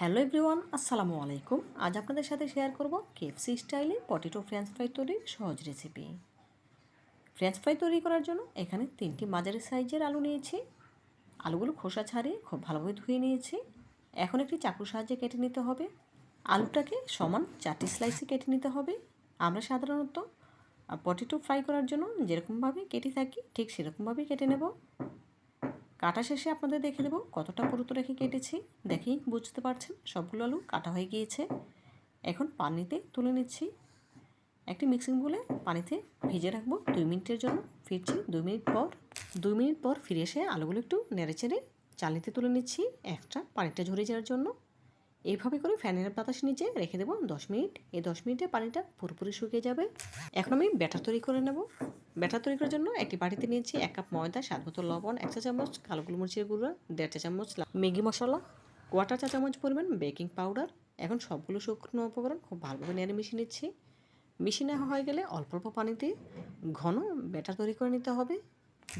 Hello everyone, আসসালামু আলাইকুম। আজ আপনাদের সাথে শেয়ার করব কেএফসি স্টাইলে পটেটো ফ্রেঞ্চ ফ্রাই তৈরির সহজ রেসিপি ফ্রেঞ্চ ফ্রাই তৈরি করার জন্য এখানে তিনটি মাঝারি সাইজের আলু নিয়েছি। আলুগুলো খোসা ছাড়িয়ে খুব ভালোভাবে ধুয়ে নিয়েছি। এখন একটি চাকুর সাহায্যে কেটে নিতে হবে। আলুটাকে সমান চারটি স্লাইসে কেটে নিতে হবে। আমরা সাধারণত পটেটো ফ্রাই করার জন্য যেরকমভাবে কেটে থাকি, ঠিক সেরকমভাবেই কেটে নেব। কাটা শেষে আপনাদের দেখে দেবো কতটা পুরুতো রেখে কেটেছি। দেখেই বুঝতে পারছেন, সবগুলো আলু কাটা হয়ে গিয়েছে। এখন পানিতে তুলে নিচ্ছি। একটি মিক্সিং বলে পানিতে ভিজে রাখব দুই মিনিটের জন্য। ফিরছি দুই মিনিট পর। দুই মিনিট পর ফিরে এসে আলুগুলো একটু নেড়ে চেড়ে চালিতে তুলে নিচ্ছি। একটা পানিটা ঝরে যাওয়ার জন্য। এইভাবে করে ফ্যানের বাতাস নিচে রেখে দেবো দশ মিনিট। এই দশ মিনিটে পানিটা পুরোপুরি শুকিয়ে যাবে। এখন আমি ব্যাটার তৈরি করে নেব। ব্যাটার তৈরি করার জন্য একটি বাটিতে নিয়েছি এক কাপ ময়দা, স্বাদ বোতল লবণ, এক চা চামচ কালো গোলমরিচের গুঁড়া, দেড় চা চামচ ম্যাগি মশলা, কোয়াটার চা চামচ পরিমাণ বেকিং পাউডার। এখন সবগুলো শুকনো উপকরণ খুব ভালোভাবে নেড়ে মিশিয়ে নিচ্ছি। মিশিয়ে নেওয়া হয়ে গেলে অল্প অল্প পানি দিয়ে ঘন ব্যাটার তৈরি করে নিতে হবে।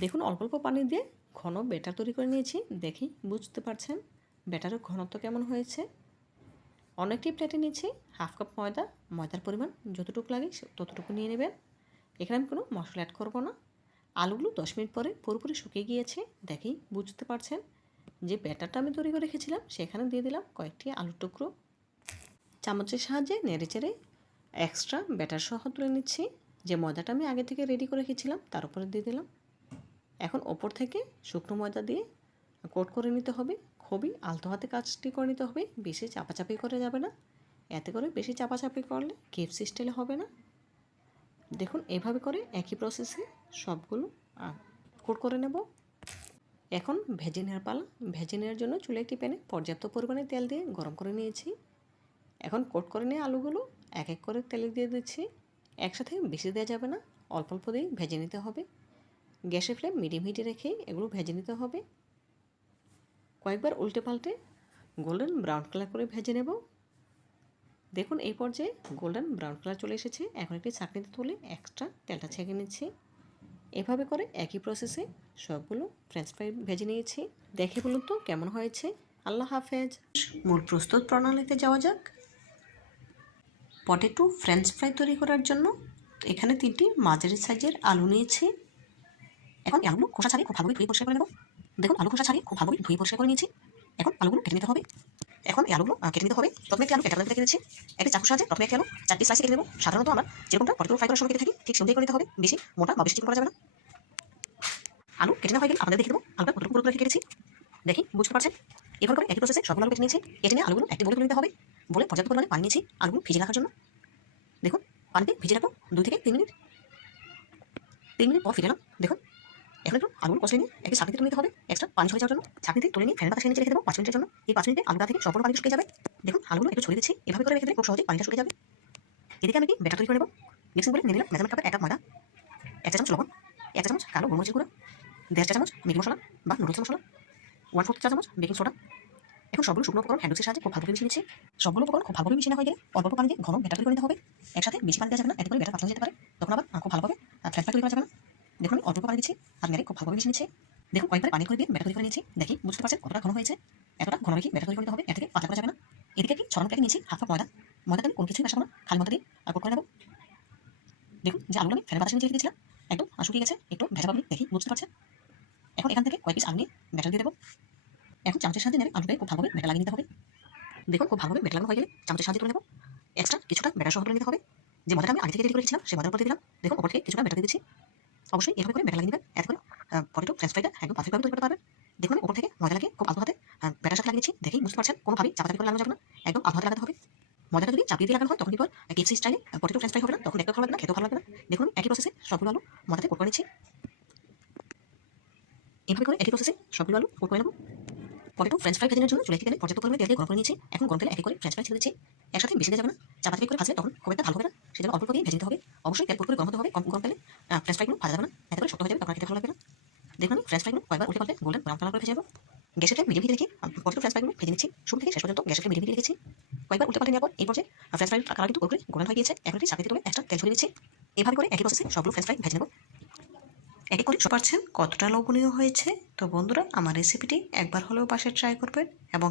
দেখুন, অল্প অল্প পানি দিয়ে ঘন ব্যাটার তৈরি করে নিয়েছি। দেখি, বুঝতে পারছেন ব্যাটারের ঘনত্ব কেমন হয়েছে? অনেকটি প্লেটে নিচ্ছি। হাফ কাপ ময়দা, ময়দার পরিমাণ যতটুকু লাগে ততটুকু নিয়ে নেবেন। এখানে আমি কোনো মশলা অ্যাড করব না। আলুগুলো দশ মিনিট পরে পুরোপুরি শুকিয়ে গিয়েছে, দেখেই বুঝতে পারছেন যে ব্যাটারটা আমি তৈরি করে রেখেছিলাম, সেখানে দিয়ে দিলাম কয়েকটি আলুর টুকরো। চামচের সাহায্যে নেড়ে চেড়ে এক্সট্রা ব্যাটার সহ তুলে নিচ্ছি। যে ময়দাটা আমি আগে থেকে রেডি করে রেখেছিলাম, তার উপরে দিয়ে দিলাম। এখন ওপর থেকে শুকনো ময়দা দিয়ে কোট করে নিতে হবে। খুবই আলতো হাতে কাজটি করে নিতে হবে, বেশি চাপাচাপি করে যাবে না। এতে করে বেশি চাপাচাপি করলে কেপসি স্টাইলে হবে না। দেখুন, এভাবে করে একই প্রসেসে সবগুলো কোট করে নেব। এখন ভেজে নেওয়ার পালা। ভেজে নেওয়ার জন্য চুলে একটি প্যানে পর্যাপ্ত পরিমাণে তেল দিয়ে গরম করে নিয়েছি। এখন কোট করে নিয়ে আলুগুলো এক এক করে তেলে দিয়ে দিচ্ছি। একসাথে বেশি দেওয়া যাবে না, অল্প অল্প দিয়েই ভেজে নিতে হবে। গ্যাসের ফ্লেম মিডিয়াম হিটে রেখে এগুলো ভেজে নিতে হবে। কয়েকবার উল্টে পাল্টে গোল্ডেন ব্রাউন কালার করে ভেজে নেব। দেখুন, এই পর্যায়ে গোল্ডেন ব্রাউন কালার চলে এসেছে। এখন একটি চাকনিতে তুলে এক্সট্রা তেলটা ছেঁকে নিচ্ছি। এভাবে করে একই প্রসেসে সবগুলো ফ্রেঞ্চ ফ্রাই ভেজে নিয়েছি। দেখে বলুন তো কেমন হয়েছে। আল্লাহ হাফেজ। মূল প্রস্তুত প্রণালীতে যাওয়া যাক। পটেটো ফ্রেঞ্চ ফ্রাই তৈরি করার জন্য এখানে তিনটি মাঝারি সাইজের আলু নিয়েছি। এখন আলুগুলো খোসা ছাড়িয়ে খুব ভালোভাবে পরিষ্কার করে নেব। দেখুন আলু খোসা ছাড়িয়ে খুব ভালোভাবে ধুয়ে পরিষ্কার করে নিয়েছি। এখন আলুগুলো কেটে নিতে হবে। এখন এই আলুগুলো কেটে নিতে হবে। প্রথমে একটি আলু কেটে কেটে নিচ্ছি একটি চাকুর সাহায্যে প্রথমে একটি আলু চারটি স্লাইসে কেটে নেব। সাধারণত আমরা যেরকমটা পটেটো ফ্রাই করার সময় কেটে থাকি, ঠিক সেমটাই করে নিতে হবে। বেশি মোটা বা বেশি করা যাবে না। আলু কেটে নেওয়া হয়ে গেলে আপনাদের দেখে দেবো আলুটা পুরো কেটেছি। দেখি, বুঝতে পারছেন? এভাবে করে একই প্রসেসে সবগুলো আলু কেটে নিয়েছি। কেটে নিয়ে আলুগুলো একটি বলে তুলে নিতে হবে। বলে পর্যাপ্ত পরিমাণে পানি নিয়েছি, আলুগুলো ভিজে রাখার জন্য। দেখুন, পানিতে ভিজে রাখো দুই থেকে তিন মিনিট। তিন মিনিট পর ফিরে এলাম। দেখুন এখন একটু আলুগুলো কষলে নিয়ে একটি ছাঁকনিতে তুলে নিতে হবে। এক্সট্রা পানি ছড়ে যাওয়ার জন্য। ছাঁকনিতে তুলে নিয়ে ফ্যানের বাতাসে নিচে রেখে দেবো। পাঁচ মিনিটের জন্য। এই পাঁচ মিনিটে আলুটা থেকে সম্পূর্ণ পানি শুকিয়ে যাবে। দেখুন, আলুগুলো একটু ছড়িয়ে দিচ্ছি। এভাবে করে রেখে দিলে খুব সহজে পানিটা শুকিয়ে যাবে। এদিকে আমি কি ব্যাটার তৈরি করে নেব। মিক্সিং বলে নিয়ে নিলাম। মেজারমেন্ট কাপে এক কাপ ময়দা, এক চামচ লবণ, এক চামচ কালো গোলমরিচের গুঁড়ো, দেড় চা চামচ ম্যাগি মশলা বা নুডলস মশলা ওয়ান ফোর্থ চা চামচ বেকিং সোডা। এখন সবগুলো শুকনো উপকরণ হ্যান্ডউক্সের সাহায্যে খুব ভালোভাবে মিশিয়ে নিচ্ছি। সবগুলো উপকরণ খুব ভালোভাবে মিশিয়ে হয়ে গেলে অল্প অল্প পানি দিয়ে ঘন ব্যাটার তৈরি করে নিতে হবে। একসাথে বেশি পানি দেওয়া যাবে না। এতে করে ব্যাটার পাতলা যেতে পারে তখন আবার খুব ভালোভাবে ফ্যাট তৈরি করা যাবে না দেখুন অল্প পানি দিচ্ছি আর মিশিয়ে নিচ্ছে দেখুন, কয়েকবার পানি করে দিয়ে ব্যাটার তৈরি করে নিয়েছি। দেখি, বুঝতে পারছেন কতটা ঘন হয়েছে? এতটা ঘন রেখে ব্যাটার তৈরি করতে হবে? এর থেকে পাতলা করা যাবে না। এদিকে কি ছড়ানো প্যাকে নিয়েছি হাফ কাপ ময়দা। ময়দা আমি কোনো কিছুই মেশাবো না। খালি ময়দা দিয়ে আর করে নেব। দেখুন, যে আলুগুলো আমি ফ্যানের বাতাসে নিচে দিয়েছিলাম একদম শুকিয়ে গেছে। একটু ভেজা পাবলি দেখি, বুঝতে পারছেন? এখন এখান থেকে কয়েক পিস আলু নিয়ে ব্যাটার দিয়ে দেবো। এখন চামচের সাহায্যে নেড়ে আলুটাকে খুব ভালোভাবে ব্যাটার লাগিয়ে নিতে হবে। দেখুন, খুব ভালোভাবে ব্যাটার লাগানো হয়ে গেলে চামচের সাহায্যে করে নেব। এক্সট্রা কিছুটা ব্যাটার সহ তুলে নিতে হবে। যে ময়দাটা আমি আগে থেকে রেডি করেছিলাম সেই ময়দার উপর দিয়ে দিলাম। দেখুন, ওপর থেকে কিছুটা ব্যাটার দিয়ে দিচ্ছি। অবশ্যই এভাবে করে ব্যাটার লাগিয়ে নেবেন, এত করে পটেটো ফ্রেঞ্চ ফ্রাইটা একদম পারফেক্টভাবে তৈরি করতে পারবেন। দেখুন আমি ওপর থেকে ময়দা লাগে খুব আলতো হাতে ব্যাটার সাথে লাগিয়েছি, দেখেই বুঝতে পারছেন, কোনোভাবেই চাপাচাপি করে লাগানো যাবে না, একদম আলতো হাতে লাগাতে হবে। ময়দাটা যদি চাপিয়ে দিয়ে লাগানো হয়, তখন কিন্তু কেপসি স্টাইলে পটেটো ফ্রেঞ্চ ফ্রাই হবে না, তখন দেখতে ভালো লাগবে না, খেতেও ভালো লাগবে না। দেখুন, একই প্রসেসে সবগুলো আলু ময়দাতে কোট করে নিচ্ছি। এভাবে করে একই প্রসেসে সবগুলো আলু কোট করে নেব। পটেটো ফ্রেঞ্চ ফ্রাই ভেজানোর জন্য চুলে থেকে পর্যাপ্ত পরিমাণে তেল দিয়ে গরম করে নিয়েছি। এখন গরম তেলে একই করে ফ্রেঞ্চ ফ্রাই ছেড়ে দিচ্ছি। একসাথে বেশি যাবে না, চাপাচাপি করে ভাজলে তখন খুব একটা ভালো হবে না, সেজন্য অল্প দিয়ে ভেজে নিতে হবে। অবশ্যই তেল পুরোপুরি গরম হতে হবে, কম গরম তেলে ফ্রেঞ্চ ফ্রাইগুলো ভাজা যাবে না, এতে করে শক্ত হয়ে যাবে, তখন খেতে ভালো লাগবে না। দেখুন ফ্রেঞ্চ ফ্রাইগুলো কয়েকবার উল্টে পাল্টে গোল্ডেন ব্রাউন কালার করে ভেজে যাব গ্যাসের ফ্লেম মিডিয়াম হিটে রেখে পটেটো ফ্রেঞ্চ ফ্রাইগুলো ভেজে নিচ্ছি, শুরু থেকে শেষ পর্যন্ত গ্যাসের ফ্লেম মিডিয়াম হিটে রেখেছি। কয়েকবার উল্টে পাল্টে নেওয়ার পর এই পর্যায়ে ফ্রেঞ্চ ফ্রাই কালার কিন্তু করে গোল্ডেন হয়ে গিয়েছে, এখন চাকরিতে তুলে একটা তেল ছড়িয়ে দিচ্ছি। এভাবে করে একই প্রসেসে সবগুলো ফ্রেঞ্চ ফ্রাই ভেজে নেব। এক করে পারছেন? কতটা লোভনীয় হয়েছে? তো বন্ধুরা, আমার রেসিপিটি একবার হলেও পাশে ট্রাই করবেন এবং